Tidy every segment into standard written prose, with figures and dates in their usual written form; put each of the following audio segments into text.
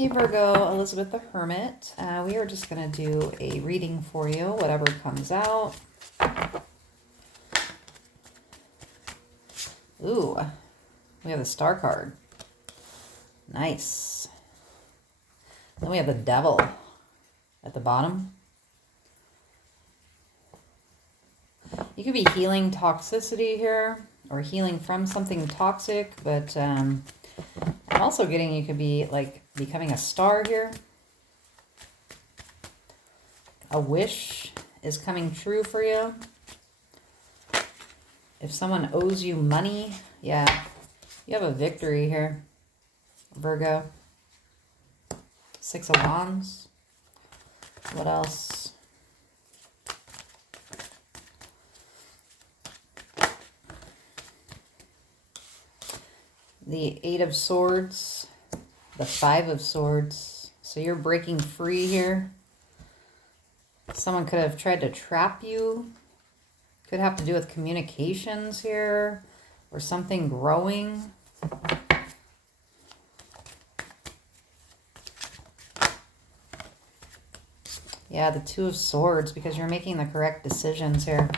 Hey Virgo, Elizabeth the Hermit. We are just going to do a reading for you, whatever comes out. Ooh, we have the Star card. Nice. Then we have the Devil at the bottom. You could be healing toxicity here, or healing from something toxic, but I'm also getting you could be like becoming a star here. A wish is coming true for you. If someone owes you money, yeah, you have a victory here, Virgo. Six of Wands. What else? The Eight of Swords, the Five of Swords. So you're breaking free here. Someone could have tried to trap you. Could have to do with communications here or something growing. Yeah, the Two of Swords, because you're making the correct decisions here.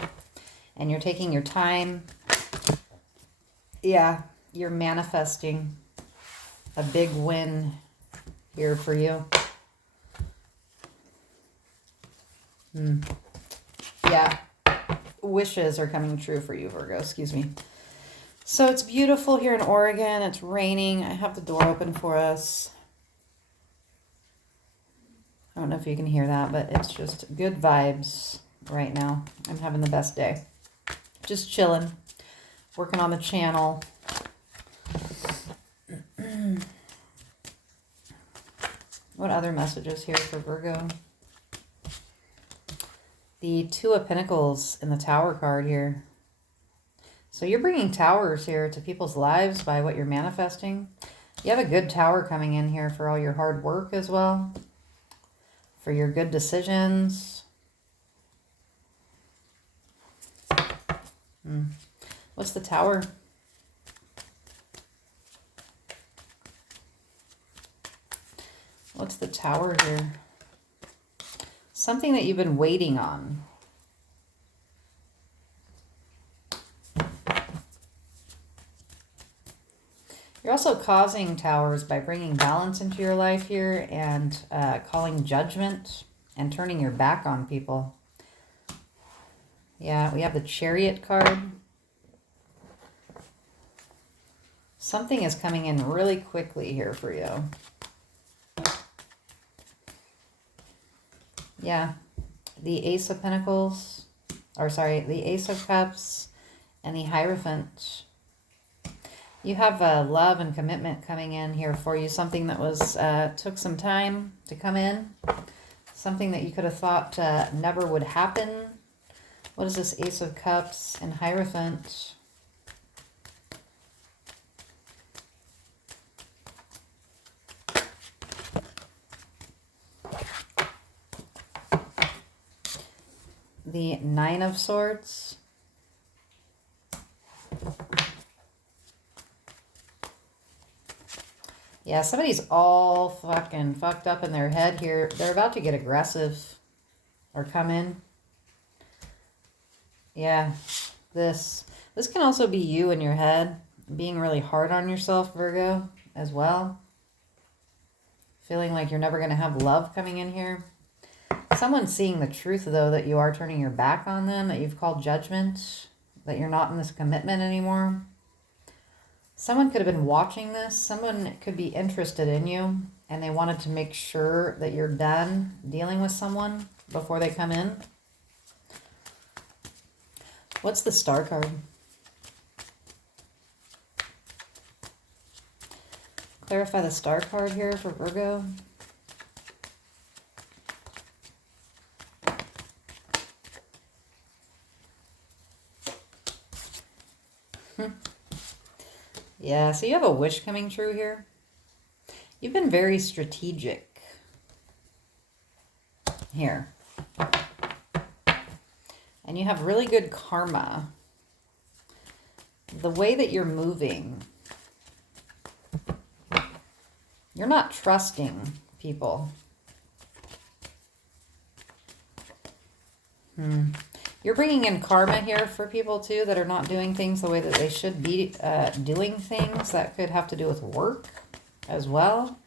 And you're taking your time. Yeah, you're manifesting a big win here for you. Yeah, wishes are coming true for you, Virgo, excuse me. So it's beautiful here in Oregon. It's raining. I have the door open for us. I don't know if you can hear that, but it's just good vibes right now. I'm having the best day. Just chilling, working on the channel. What other messages here for Virgo? The Two of Pentacles in the Tower card here. So you're bringing towers here to people's lives by what you're manifesting. You have a good tower coming in here for all your hard work as well. For your good decisions. What's the Tower? What's the Tower here? Something that you've been waiting on. You're also causing towers by bringing balance into your life here and calling judgment and turning your back on people. Yeah, we have the Chariot card. Something is coming in really quickly here for you. Yeah, the Ace of Pentacles, or sorry, the Ace of Cups and the Hierophant. You have love and commitment coming in here for you. Something that was took some time to come in. Something that you could have thought never would happen. What is this Ace of Cups and Hierophant? The Nine of Swords. Yeah, somebody's all fucking fucked up in their head here. They're about to get aggressive or come in. Yeah, this can also be you in your head being really hard on yourself, Virgo, as well. Feeling like you're never going to have love coming in here. Someone's seeing the truth, though, that you are turning your back on them, that you've called judgment, that you're not in this commitment anymore. Someone could have been watching this. Someone could be interested in you, and they wanted to make sure that you're done dealing with someone before they come in. What's the Star card? Clarify the Star card here for Virgo. Yeah, so you have a wish coming true here. You've been very strategic here. And you have really good karma. The way that you're moving You're not trusting people. You're bringing in karma here for people too that are not doing things the way that they should be doing things. That could have to do with work as well.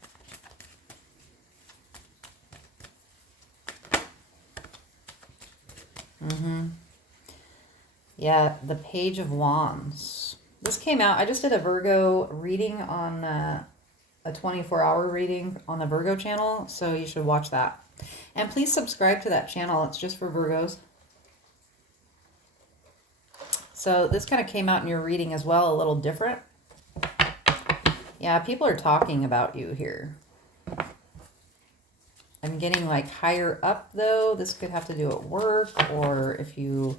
Yeah, the Page of Wands. This came out, I just did a Virgo reading on a 24-hour reading on the Virgo channel, so you should watch that. And please subscribe to that channel. It's just for Virgos. So this kind of came out in your reading as well, a little different. Yeah, people are talking about you here. I'm getting like higher up though. This could have to do at work, or if you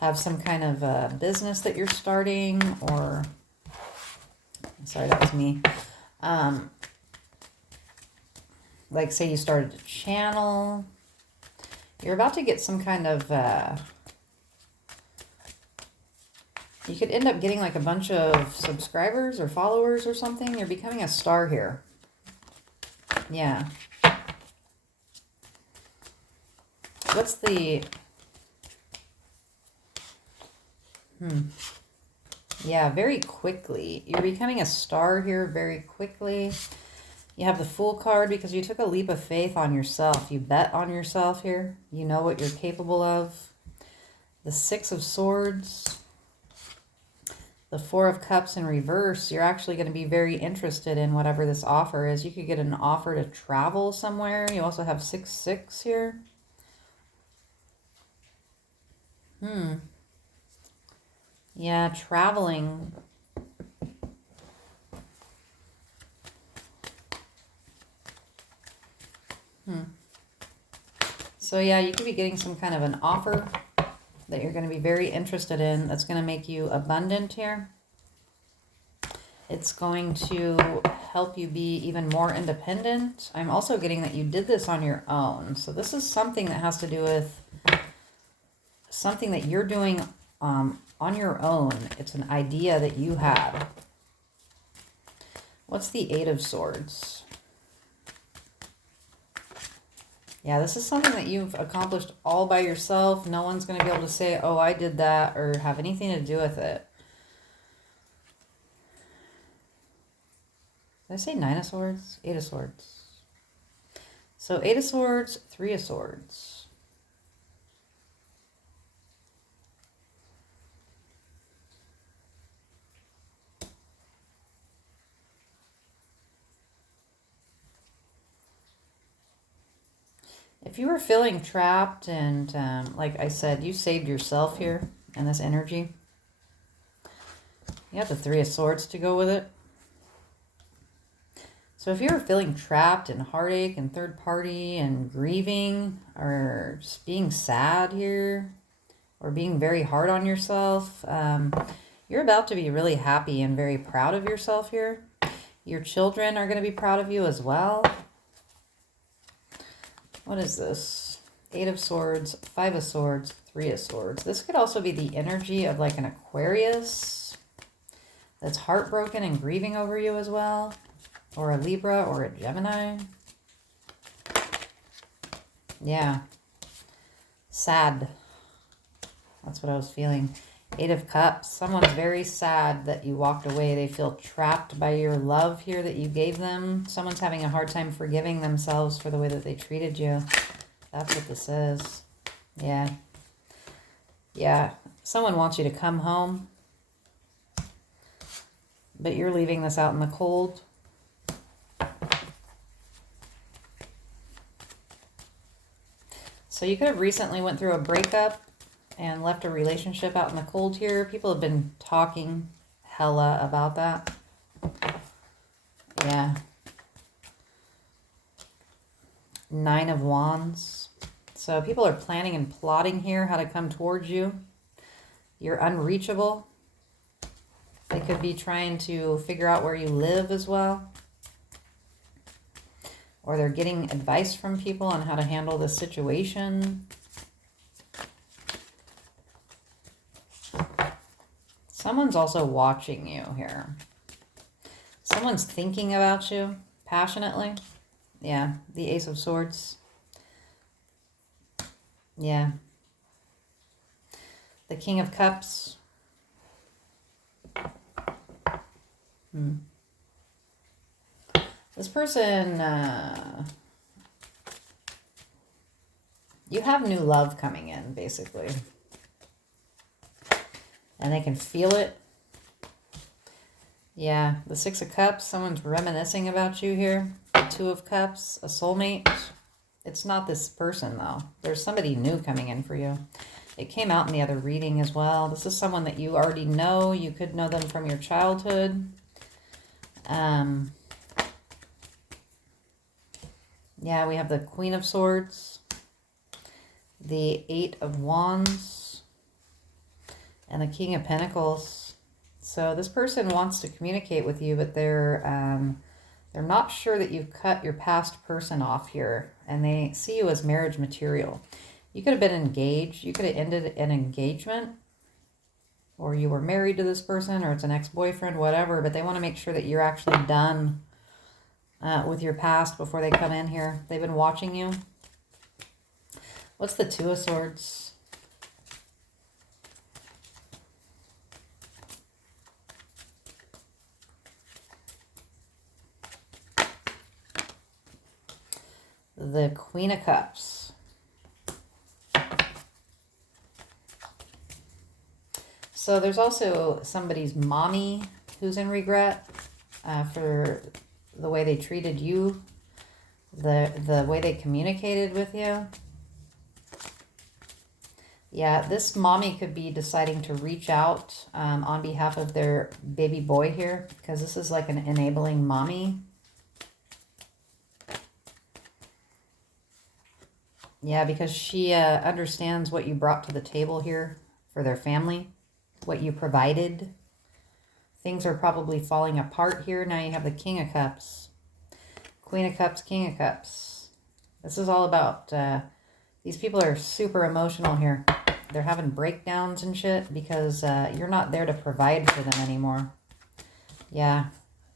have some kind of business that you're starting, or, sorry, that was me. Like say you started a channel. You're about to get some kind of, you could end up getting like a bunch of subscribers or followers or something. You're becoming a star here. Yeah. What's the... Yeah, very quickly. You're becoming a star here very quickly. You have the Fool card because you took a leap of faith on yourself. You bet on yourself here. You know what you're capable of. The Six of Swords. The Four of Cups in reverse. You're actually going to be very interested in whatever this offer is. You could get an offer to travel somewhere. You also have 6-6 here. Yeah, traveling. So yeah, you could be getting some kind of an offer that you're going to be very interested in. That's going to make you abundant here. It's going to help you be even more independent. I'm also getting that you did this on your own. So this is something that has to do with something that you're doing on your own. It's an idea that you had. What's the Eight of Swords? Yeah, this is something that you've accomplished all by yourself. No one's going to be able to say, oh, I did that, or have anything to do with it. Did I say Nine of Swords? Eight of Swords. So Eight of Swords, Three of Swords. If you were feeling trapped and, like I said, you saved yourself here in this energy. You have the Three of Swords to go with it. So if you were feeling trapped in heartache and third party and grieving, or just being sad here, or being very hard on yourself, you're about to be really happy and very proud of yourself here. Your children are going to be proud of you as well. What is this? Eight of Swords, Five of Swords, Three of Swords. This could also be the energy of like an Aquarius that's heartbroken and grieving over you as well. Or a Libra or a Gemini. Yeah. Sad. That's what I was feeling. Eight of Cups. Someone's very sad that you walked away. They feel trapped by your love here that you gave them. Someone's having a hard time forgiving themselves for the way that they treated you. That's what this is. Yeah. Yeah. Someone wants you to come home, but you're leaving this out in the cold. So you could have recently went through a breakup and left a relationship out in the cold here. People have been talking hella about that. Yeah. Nine of Wands. So people are planning and plotting here how to come towards you. You're unreachable. They could be trying to figure out where you live as well. Or they're getting advice from people on how to handle this situation. Someone's also watching you here. Someone's thinking about you. passionately. Yeah, the Ace of Swords. Yeah. The King of Cups. This person, you have new love coming in, basically. And they can feel it. Yeah, the Six of Cups, someone's reminiscing about you here. The Two of Cups, a soulmate. It's not this person, though. There's somebody new coming in for you. It came out in the other reading as well. This is someone that you already know. You could know them from your childhood. Yeah, we have the Queen of Swords, the Eight of Wands, and the King of Pentacles. So this person wants to communicate with you, but they're not sure that you've cut your past person off here, and they see you as marriage material. You could have been engaged. You could have ended an engagement, or you were married to this person, or it's an ex-boyfriend, whatever, but they want to make sure that you're actually done with your past before they come in here. They've been watching you. What's the Two of Swords? The Queen of Cups. So there's also somebody's mommy who's in regret for the way they treated you, the way they communicated with you. Yeah, this mommy could be deciding to reach out on behalf of their baby boy here, because this is like an enabling mommy. Yeah, because she understands what you brought to the table here for their family, what you provided. Things are probably falling apart here. Now you have the King of Cups, Queen of Cups, King of Cups. This is all about, these people are super emotional here. They're having breakdowns and shit because you're not there to provide for them anymore. Yeah,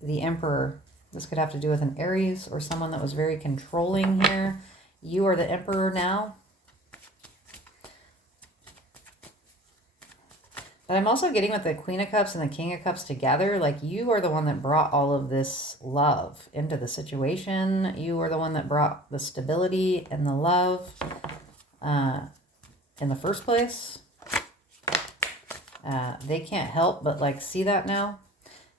the Emperor. This could have to do with an Aries or someone that was very controlling here. You are the Emperor now. But I'm also getting with the Queen of Cups and the King of Cups together. Like, you are the one that brought all of this love into the situation. You are the one that brought the stability and the love in the first place. They can't help but, like, see that now.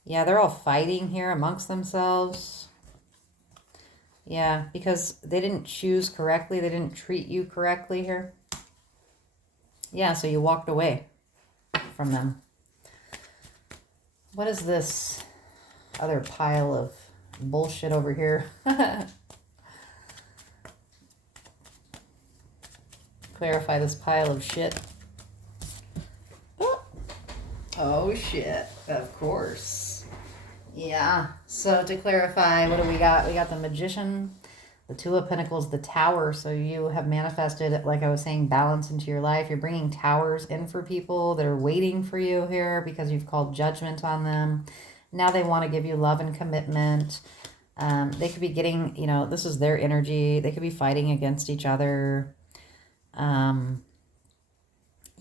Yeah, they're all fighting here amongst themselves. Yeah, because they didn't choose correctly. They didn't treat you correctly here. Yeah, so you walked away from them. What is this other pile of bullshit over here? Clarify this pile of shit. Oh shit, of course. Yeah, so to clarify, what do we got? We got the Magician, the Two of Pentacles, the Tower. So you have manifested, like I was saying, balance into your life. You're bringing towers in for people that are waiting for you here because you've called judgment on them. Now they want to give you love and commitment. They could be getting, you know, this is their energy. They could be fighting against each other.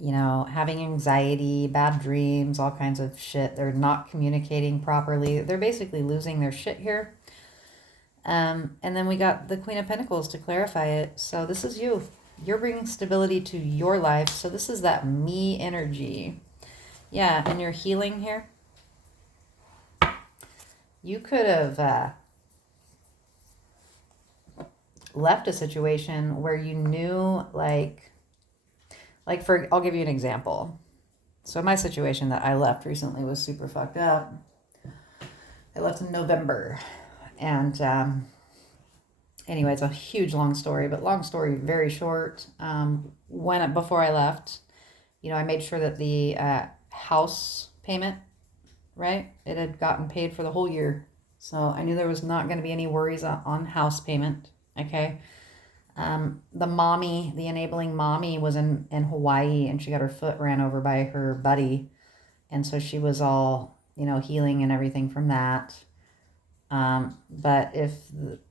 You know, having anxiety, bad dreams, all kinds of shit. They're not communicating properly. They're basically losing their shit here. And then we got the Queen of Pentacles to clarify it. So this is you. You're bringing stability to your life. So this is that me energy. Yeah, and you're healing here. You could have left a situation where you knew, I'll give you an example. So my situation that I left recently was super fucked up. I left in November. And anyway, it's a huge long story, but long story very short. Before I left, you know, I made sure that the house payment, right, it had gotten paid for the whole year. So I knew there was not going to be any worries on house payment. Okay. The mommy, the enabling mommy, was in Hawaii, and she got her foot ran over by her buddy. And so she was all, you know, healing and everything from that. But if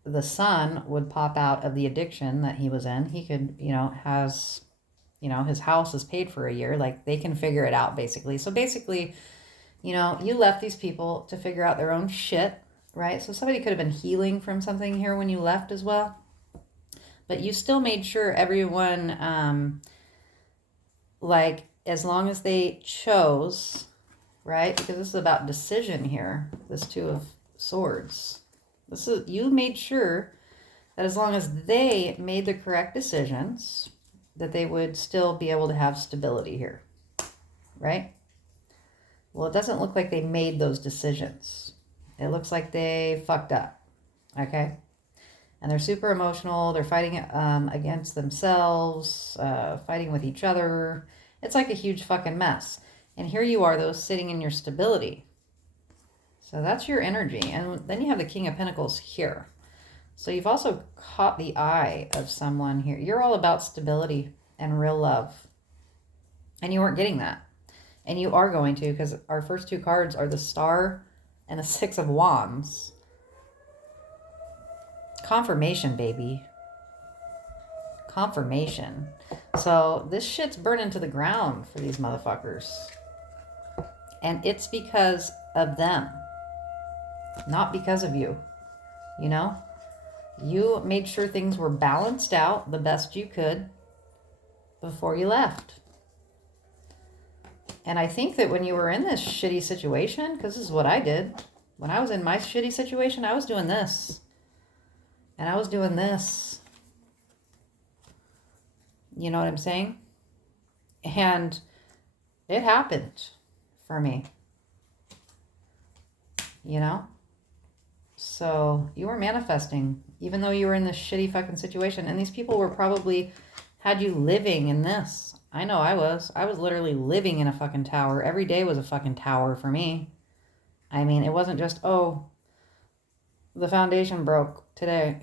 the son would pop out of the addiction that he was in, he could, his house is paid for a year. Like, they can figure it out, basically. So basically, you left these people to figure out their own shit, right? So somebody could have been healing from something here when you left as well. But you still made sure everyone, as long as they chose, right? Because this is about decision here, this Two of Swords. You made sure that as long as they made the correct decisions, that they would still be able to have stability here, right? Well, it doesn't look like they made those decisions. It looks like they fucked up, okay? And they're super emotional. They're fighting against themselves, fighting with each other. It's like a huge fucking mess. And here you are, though, sitting in your stability. So that's your energy. And then you have the King of Pentacles here. So you've also caught the eye of someone here. You're all about stability and real love. And you weren't getting that. And you are going to, because our first two cards are the Star and the Six of Wands. Confirmation, baby. Confirmation. So this shit's burning to the ground for these motherfuckers. And it's because of them. Not because of you. You made sure things were balanced out the best you could before you left. And I think that when you were in this shitty situation, because this is what I did. When I was in my shitty situation, I was doing this. And I was doing this. You know what I'm saying? And it happened for me. So you were manifesting, even though you were in this shitty fucking situation. And these people were probably had you living in this. I know I was. I was literally living in a fucking tower. Every day was a fucking tower for me. I mean, it wasn't just, the foundation broke today,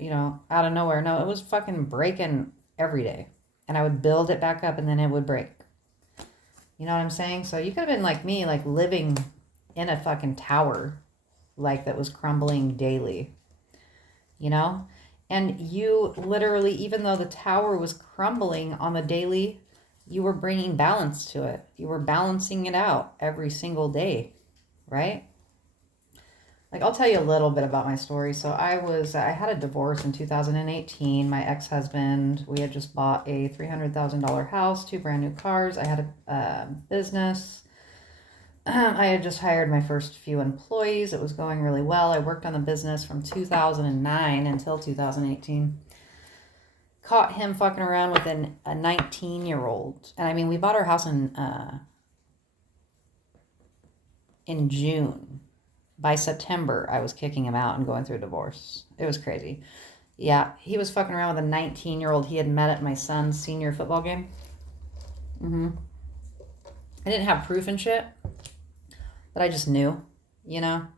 out of nowhere. No, it was fucking breaking every day. And I would build it back up and then it would break. You know what I'm saying? So you could have been like me, like living in a fucking tower, like that was crumbling daily, And you literally, even though the tower was crumbling on the daily, you were bringing balance to it. You were balancing it out every single day, right? Like, I'll tell you a little bit about my story. So I had a divorce in 2018. My ex-husband, we had just bought a $300,000 house, 2 brand new cars. I had a business. I had just hired my first few employees. It was going really well. I worked on the business from 2009 until 2018. Caught him fucking around with a 19-year-old. And I mean, we bought our house in June. By September, I was kicking him out and going through a divorce. It was crazy. Yeah, he was fucking around with a 19-year-old he had met at my son's senior football game. I didn't have proof and shit, but I just knew, And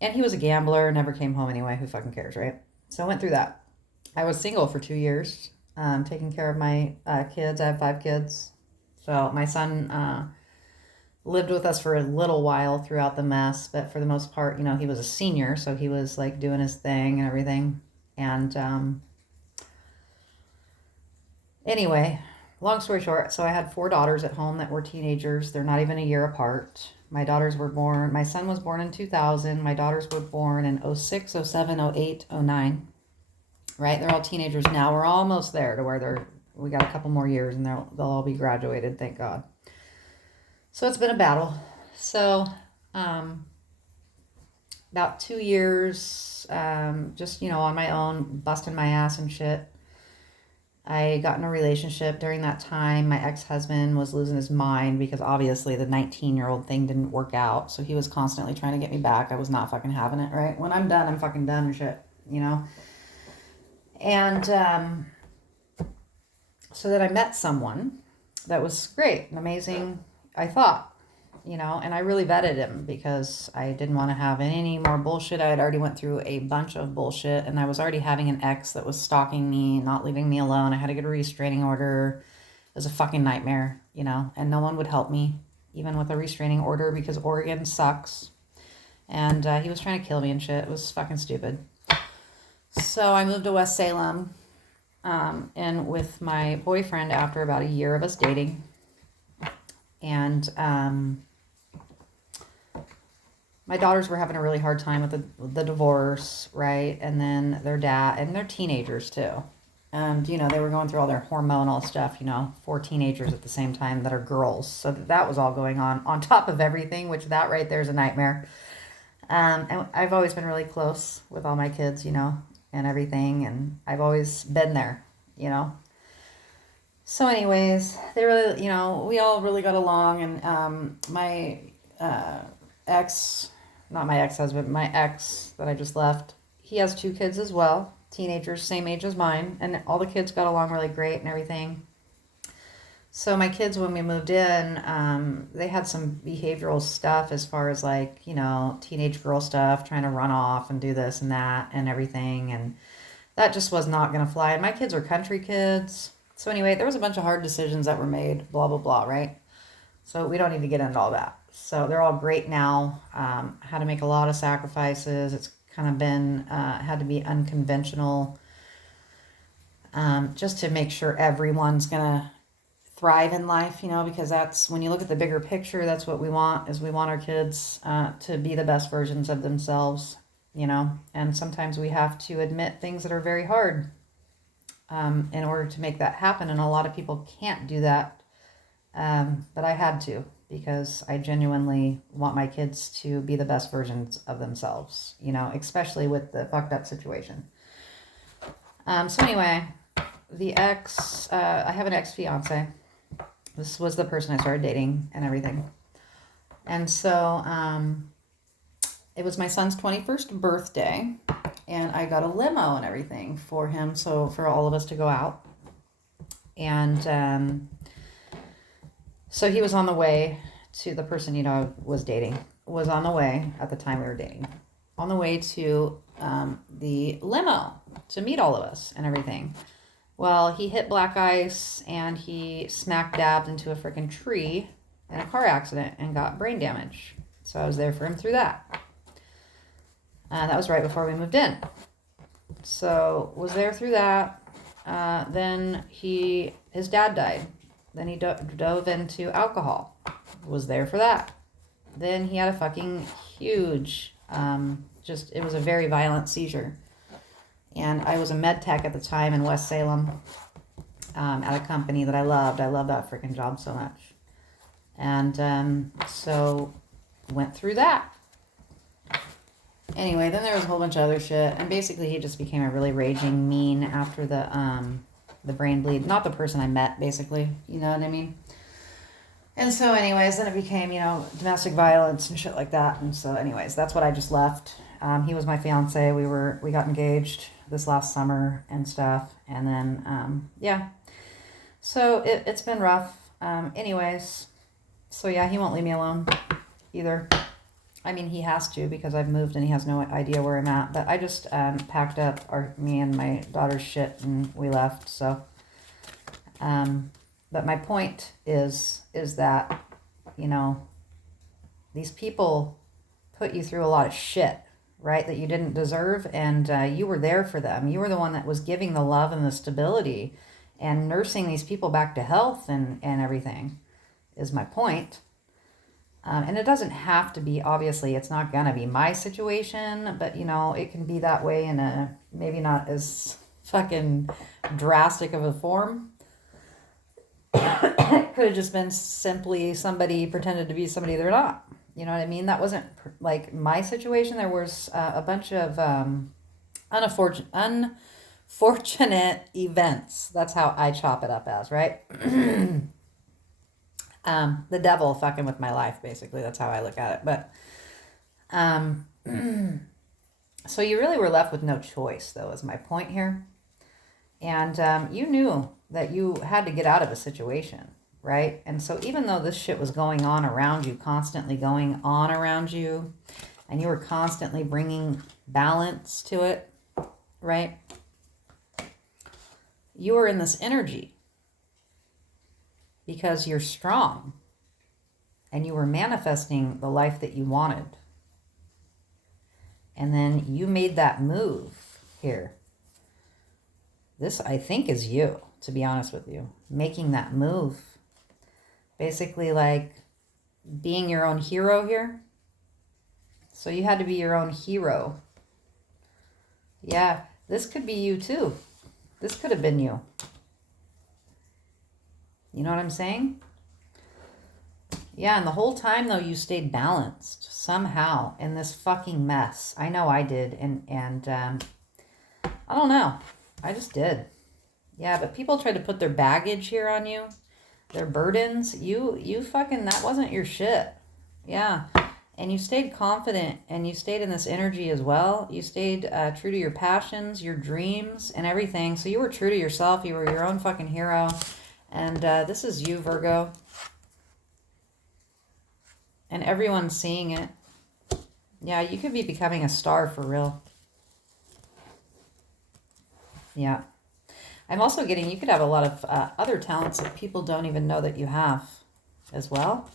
he was a gambler, never came home anyway. Who fucking cares, right? So I went through that. I was single for 2 years, taking care of my kids. I have 5 kids. So my son lived with us for a little while throughout the mess, but for the most part, he was a senior, so he was like doing his thing and everything. And anyway, long story short, so I had 4 daughters at home that were teenagers. They're not even a year apart. My son was born in 2000. My daughters were born in 06, 07, 08, 09. Right? They're all teenagers now. We're almost there to where we got a couple more years and they'll all be graduated, thank God. So it's been a battle. So about 2 years, just, on my own, busting my ass and shit. I got in a relationship during that time. My ex-husband was losing his mind because obviously the 19-year-old thing didn't work out. So he was constantly trying to get me back. I was not fucking having it, right? When I'm done, I'm fucking done and shit, And so then I met someone that was great and amazing, I thought, and I really vetted him because I didn't want to have any more bullshit. I had already went through a bunch of bullshit and I was already having an ex that was stalking me, not leaving me alone. I had to get a restraining order. It was a fucking nightmare, and no one would help me, even with a restraining order, because Oregon sucks. And he was trying to kill me and shit. It was fucking stupid. So I moved to West Salem, and with my boyfriend after about a year of us dating. And my daughters were having a really hard time with the divorce, right? And then their dad, and they're teenagers too. And, you know, they were going through all their hormonal stuff, you know, 4 teenagers at the same time that are girls. So that was all going on top of everything, which that right there is a nightmare. And I've always been really close with all my kids, you know, and everything. And I've always been there, you know. So anyways, they really, you know, we all really got along. And my ex, not my ex-husband, my ex that I just left, he has 2 kids as well. Teenagers, same age as mine, and all the kids got along really great and everything. So my kids, when we moved in, they had some behavioral stuff as far as like, you know, teenage girl stuff, trying to run off and do this and that and everything, and that just was not going to fly. And my kids are country kids. So anyway, there was a bunch of hard decisions that were made, blah, blah, blah, right? So we don't need to get into all that. So they're all great now. Had to make a lot of sacrifices. It's kind of been, had to be unconventional, just to make sure everyone's going to thrive in life, you know, because that's, when you look at the bigger picture, that's what we want, is we want our kids to be the best versions of themselves, you know, and sometimes we have to admit things that are very hard in order to make that happen. And a lot of people can't do that, but I had to, because I genuinely want my kids to be the best versions of themselves, you know, especially with the fucked up situation. So anyway, the ex, I have an ex-fiance. This was the person I started dating and everything. And so it was my son's 21st birthday, and I got a limo and everything for him, so for all of us to go out. And so he was on the way to, the person, you know, I was dating, was on the way at the time we were dating, on the way to the limo to meet all of us and everything. Well, he hit black ice and he smack dabbed into a freaking tree in a car accident and got brain damage. So I was there for him through that. That was right before we moved in. So was there through that. Then his dad died. Then he dove into alcohol. Was there for that. Then he had a fucking huge, it was a very violent seizure. And I was a med tech at the time in West Salem at a company that I loved. I loved that freaking job so much. And so went through that. Anyway, then there was a whole bunch of other shit. And basically he just became a really raging mean after the brain bleed. Not the person I met, basically. You know what I mean? And so anyways, then it became, you know, domestic violence and shit like that. And so anyways, that's what I just left. He was my fiance. We got engaged this last summer and stuff. And then, yeah. So it's been rough. Anyways, so yeah, he won't leave me alone either. I mean, he has to, because I've moved and he has no idea where I'm at. But I just packed up me and my daughter's shit and we left. So, but my point is that, you know, these people put you through a lot of shit, right, that you didn't deserve, and you were there for them. You were the one that was giving the love and the stability and nursing these people back to health and everything, is my point. And it doesn't have to be, obviously, it's not going to be my situation, but, you know, it can be that way in a maybe not as fucking drastic of a form. It could have just been simply somebody pretended to be somebody they're not. You know what I mean? That wasn't like my situation. There was a bunch of unfortunate events. That's how I chop it up as, right? The devil fucking with my life, basically. That's how I look at it. But so you really were left with no choice, though, is my point here. And you knew that you had to get out of a situation, right? And so even though this shit was going on around you, constantly going on around you, and you were constantly bringing balance to it, right? You were in this energy because you're strong and you were manifesting the life that you wanted. And then you made that move here. This, I think, is you, to be honest with you. Making that move. Basically, like, being your own hero here. So you had to be your own hero. Yeah, this could be you too. This could have been you. You know what I'm saying? Yeah, and the whole time, though, you stayed balanced somehow in this fucking mess. I know I did, and I don't know. I just did. Yeah, but people tried to put their baggage here on you, their burdens. You fucking, that wasn't your shit. Yeah, and you stayed confident, and you stayed in this energy as well. You stayed true to your passions, your dreams, and everything. So you were true to yourself. You were your own fucking hero. And this is you, Virgo. And everyone's seeing it. Yeah, you could be becoming a star for real. Yeah. I'm also getting, you could have a lot of other talents that people don't even know that you have as well.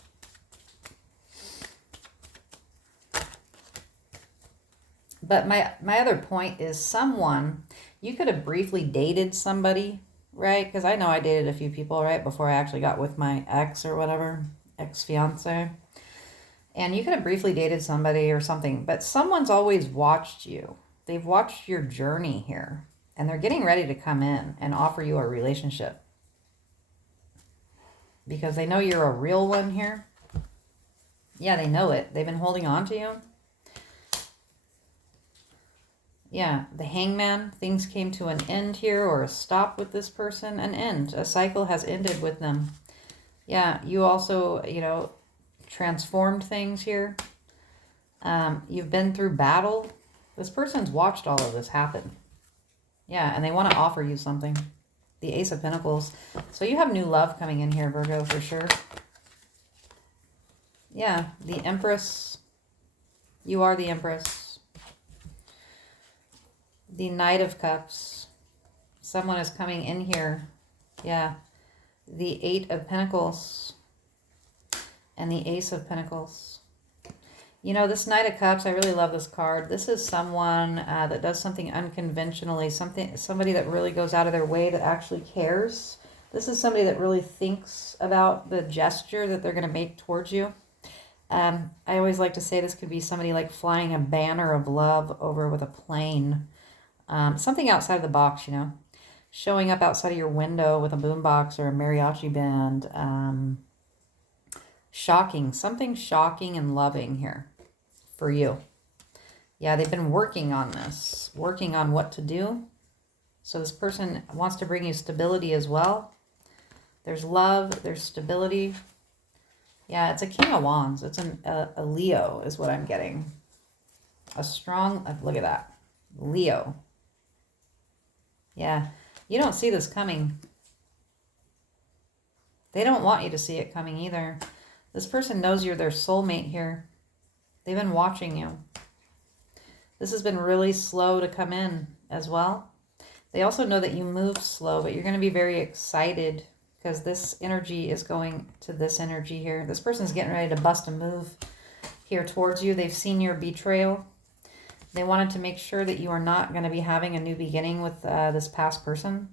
But my other point is someone, you could have briefly dated somebody, right? Because I know I dated a few people, right? Before I actually got with my ex or whatever, ex-fiance. And you could have briefly dated somebody or something, but someone's always watched you. They've watched your journey here, and they're getting ready to come in and offer you a relationship. Because they know you're a real one here. Yeah, they know it. They've been holding on to you. Yeah, the Hangman, things came to an end here, or a stop with this person, an end. A cycle has ended with them. Yeah, you also, you know, transformed things here. You've been through battle. This person's watched all of this happen. Yeah, and they want to offer you something. The Ace of Pentacles. So you have new love coming in here, Virgo, for sure. Yeah, the Empress. You are the Empress. The Knight of Cups. Someone is coming in here. Yeah. The Eight of Pentacles. And the Ace of Pentacles. You know, this Knight of Cups, I really love this card. This is someone that does something unconventionally. Somebody that really goes out of their way, that actually cares. This is somebody that really thinks about the gesture that they're going to make towards you. I always like to say this could be somebody like flying a banner of love over with a plane. Something outside of the box, you know. Showing up outside of your window with a boombox or a mariachi band. Shocking. Something shocking and loving here for you. Yeah, they've been working on this. Working on what to do. So this person wants to bring you stability as well. There's love. There's stability. Yeah, it's a King of Wands. It's a Leo is what I'm getting. A strong, look at that. Leo. Yeah, you don't see this coming. They don't want you to see it coming either. This person knows you're their soulmate here. They've been watching you. This has been really slow to come in as well. They also know that you move slow, but you're going to be very excited because this energy is going to this energy here. This person's getting ready to bust a move here towards you. They've seen your betrayal. They wanted to make sure that you are not going to be having a new beginning with this past person.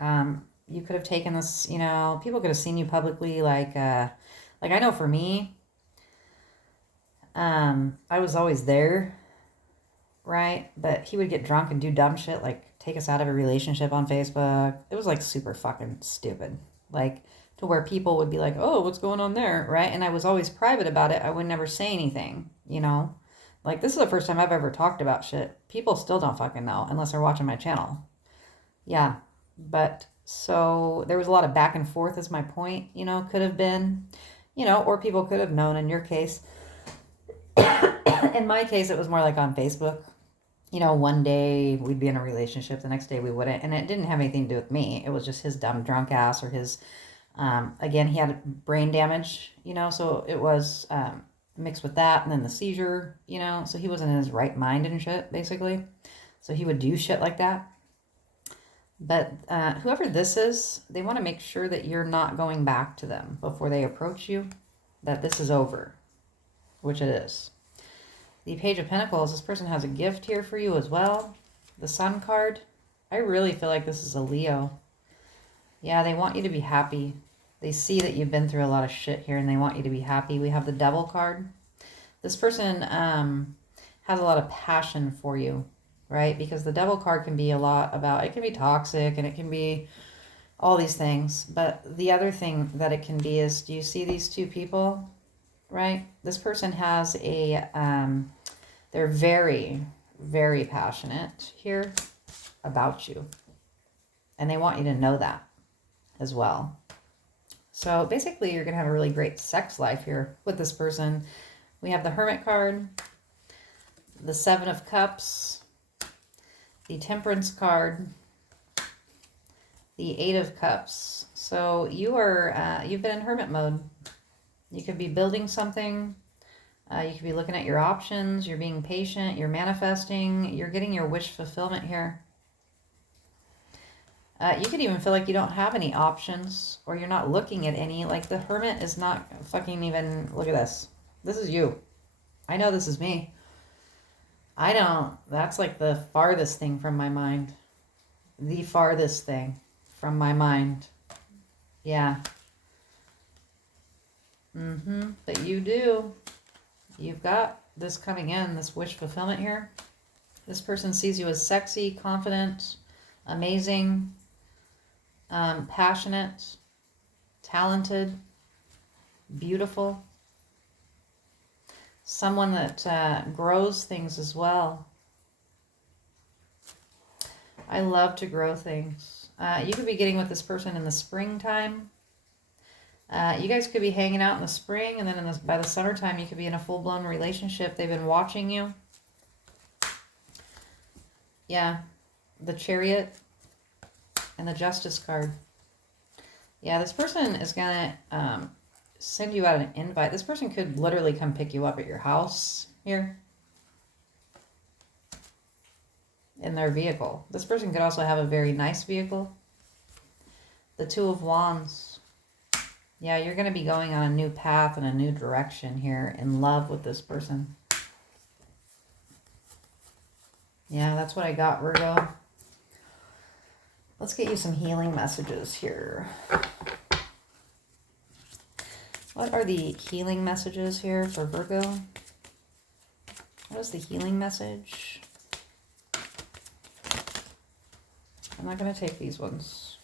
You could have taken this, you know, people could have seen you publicly. Like I know for me, I was always there, right? But he would get drunk and do dumb shit, like take us out of a relationship on Facebook. It was like super fucking stupid. Like to where people would be like, oh, what's going on there, right? And I was always private about it. I would never say anything, you know? Like, this is the first time I've ever talked about shit. People still don't fucking know unless they're watching my channel. Yeah. But, so, there was a lot of back and forth is my point, you know, could have been, you know, or people could have known in your case. In my case, it was more like on Facebook. You know, one day we'd be in a relationship, the next day we wouldn't. And it didn't have anything to do with me. It was just his dumb drunk ass or his, again, he had brain damage, you know, so it was, mixed with that, and then the seizure, you know, so he wasn't in his right mind and shit, basically. So he would do shit like that. But whoever this is, they want to make sure that you're not going back to them before they approach you, that this is over, which it is. The Page of Pentacles, this person has a gift here for you as well. The Sun card, I really feel like this is a Leo. Yeah, they want you to be happy. They see that you've been through a lot of shit here and they want you to be happy. We have the Devil card. This person has a lot of passion for you, right? Because the Devil card can be a lot about, it can be toxic and it can be all these things. But the other thing that it can be is, do you see these two people, right? This person has a, they're very, very passionate here about you. And they want you to know that as well. So basically you're going to have a really great sex life here with this person. We have the Hermit card, the Seven of Cups, the Temperance card, the Eight of Cups. So you are, you've been in hermit mode. You could be building something. You could be looking at your options. You're being patient. You're manifesting. You're getting your wish fulfillment here. You could even feel like you don't have any options or you're not looking at any. Like the Hermit is not fucking even, look at this. This is you. I know this is me. I don't, that's like the farthest thing from my mind. The farthest thing from my mind. Yeah. But you do. You've got this coming in, this wish fulfillment here. This person sees you as sexy, confident, amazing, passionate, talented, beautiful. Someone that grows things as well. I love to grow things. You could be getting with this person in the springtime. You guys could be hanging out in the spring, and then by the summertime, you could be in a full-blown relationship. They've been watching you. Yeah, the Chariot and the Justice card. Yeah, this person is going to send you out an invite. This person could literally come pick you up at your house here in their vehicle. This person could also have a very nice vehicle. The Two of Wands. Yeah, you're going to be going on a new path and a new direction here in love with this person. Yeah, that's what I got, Virgo. Let's get you some healing messages here. What are the healing messages here for Virgo? What is the healing message? I'm not going to take these ones.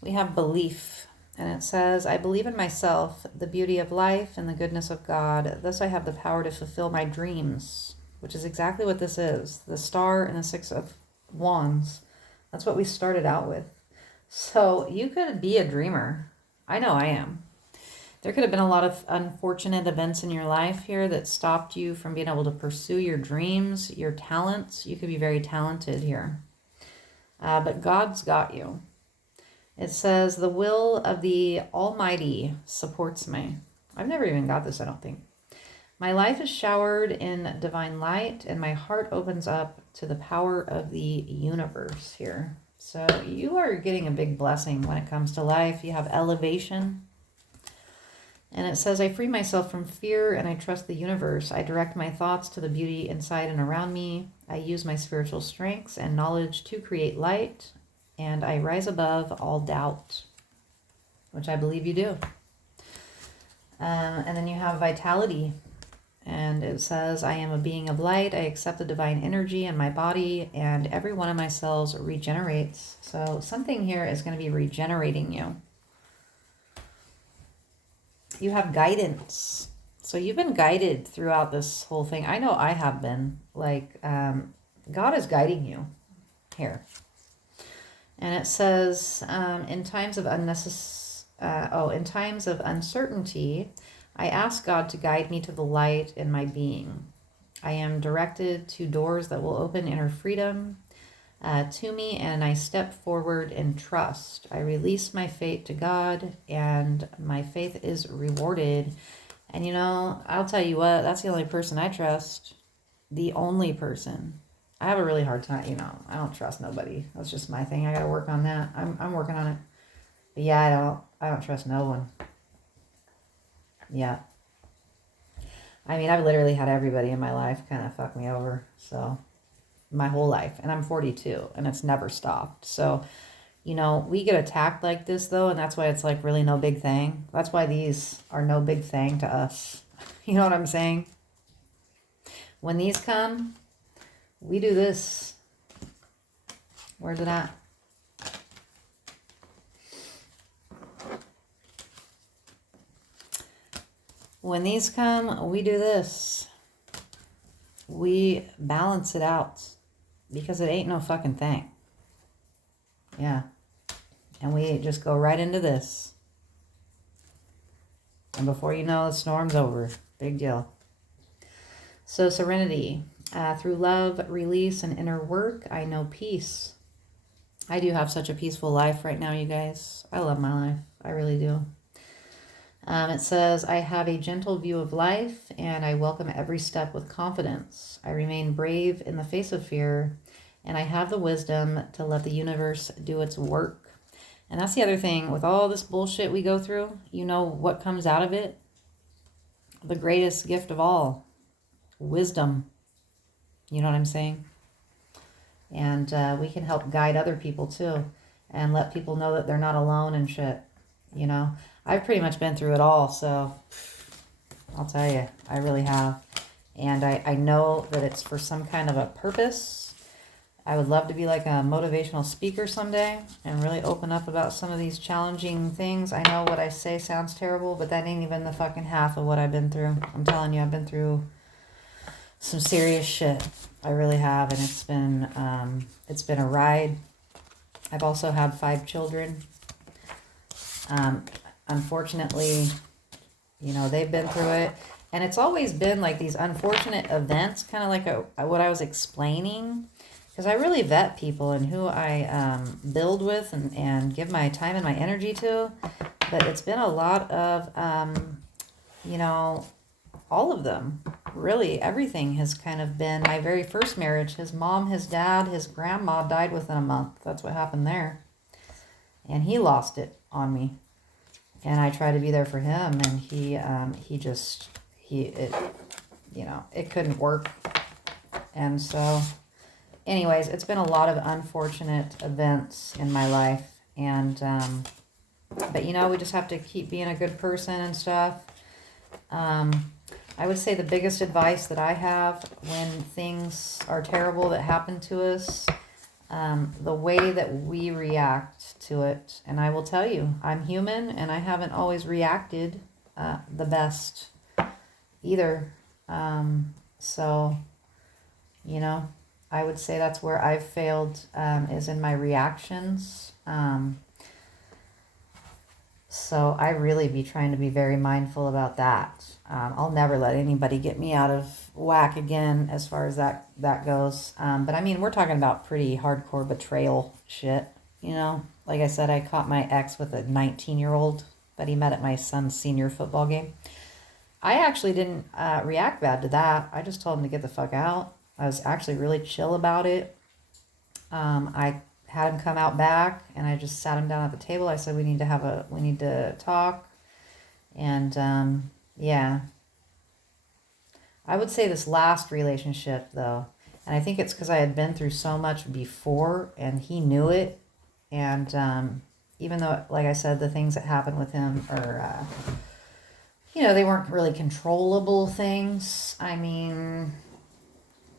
We have belief, and it says, I believe in myself, the beauty of life, and the goodness of God. Thus I have the power to fulfill my dreams, which is exactly what this is. The Star and the Six of Wands. That's what we started out with. So you could be a dreamer. I know I am. There could have been a lot of unfortunate events in your life here that stopped you from being able to pursue your dreams, your talents. You could be very talented here. But God's got you. It says, the will of the Almighty supports me. I've never even got this, I don't think. My life is showered in divine light, and my heart opens up to the power of the universe here. So you are getting a big blessing when it comes to life. You have elevation. And it says, I free myself from fear and I trust the universe. I direct my thoughts to the beauty inside and around me. I use my spiritual strengths and knowledge to create light. And I rise above all doubt, which I believe you do. And then you have vitality. And it says, I am a being of light. I accept the divine energy in my body, and every one of my cells regenerates. So something here is going to be regenerating you. You have guidance. So you've been guided throughout this whole thing. I know I have been. Like, God is guiding you here. And it says, in times of uncertainty, I ask God to guide me to the light in my being. I am directed to doors that will open inner freedom to me, and I step forward in trust. I release my fate to God, and my faith is rewarded. And you know, I'll tell you what, that's the only person I trust. The only person. I have a really hard time, you know, I don't trust nobody. That's just my thing. I got to work on that. I'm working on it. But yeah, I don't trust no one. Yeah. I mean, I've literally had everybody in my life kind of fuck me over. So my whole life. And I'm 42 and it's never stopped. So, you know, we get attacked like this though. And that's why it's like really no big thing. That's why these are no big thing to us. You know what I'm saying? When these come, we do this. Where's it at? When these come, we do this. We balance it out because it ain't no fucking thing. Yeah. And we just go right into this. And before you know, the storm's over. Big deal. So serenity. Through love, release, and inner work, I know peace. I do have such a peaceful life right now, you guys. I love my life. I really do. It says, I have a gentle view of life and I welcome every step with confidence. I remain brave in the face of fear and I have the wisdom to let the universe do its work. And that's the other thing with all this bullshit we go through, you know what comes out of it? The greatest gift of all, wisdom. You know what I'm saying? And we can help guide other people too and let people know that they're not alone and shit, you know? I've pretty much been through it all, so I'll tell you, I really have. And I know that it's for some kind of a purpose. I would love to be like a motivational speaker someday and really open up about some of these challenging things. I know what I say sounds terrible, but that ain't even the fucking half of what I've been through. I'm telling you, I've been through some serious shit. I really have, and it's been a ride. I've also had 5 children. Unfortunately, you know, they've been through it. And it's always been like these unfortunate events, kind of like what I was explaining. Because I really vet people and who I build with and give my time and my energy to. But it's been a lot of, you know, all of them. Really, everything has kind of been my very first marriage. His mom, his dad, his grandma died within a month. That's what happened there. And he lost it on me. And I tried to be there for him, and it couldn't work. And so, anyways, it's been a lot of unfortunate events in my life. And, but you know, we just have to keep being a good person and stuff. I would say the biggest advice that I have when things are terrible that happen to us, the way that we react to it. And I will tell you, I'm human and I haven't always reacted the best either. So, you know, I would say that's where I've failed, is in my reactions. So I really be trying to be very mindful about that. I'll never let anybody get me out of whack again as far as that goes. But I mean, we're talking about pretty hardcore betrayal shit, you know? Like I said, I caught my ex with a 19-year-old that he met at my son's senior football game. I actually didn't react bad to that. I just told him to get the fuck out. I was actually really chill about it. I had him come out back and I just sat him down at the table. I said, we need to talk. And, yeah, I would say this last relationship though, and I think it's because I had been through so much before and he knew it. And, even though, like I said, the things that happened with him are, you know, they weren't really controllable things. I mean,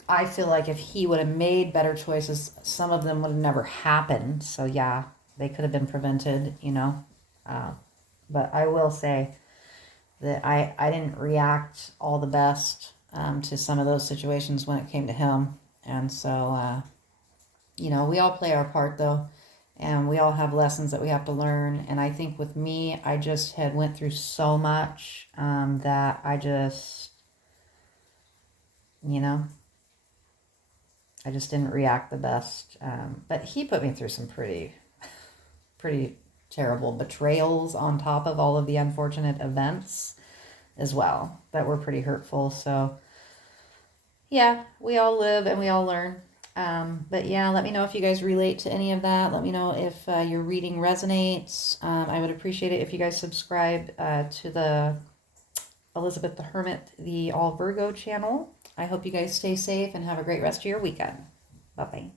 I feel like if he would have made better choices, some of them would have never happened. So yeah, they could have been prevented, you know. But I will say that I didn't react all the best to some of those situations when it came to him. And so, you know, we all play our part though. And we all have lessons that we have to learn. And I think with me, I just had went through so much that I just, you know, I just didn't react the best. But he put me through some pretty terrible betrayals on top of all of the unfortunate events as well that were pretty hurtful. So yeah, we all live and we all learn. But yeah, let me know if you guys relate to any of that. Let me know if your reading resonates. I would appreciate it if you guys subscribe to the Elizabeth the Hermit, the All Virgo channel. I hope you guys stay safe and have a great rest of your weekend. Bye-bye.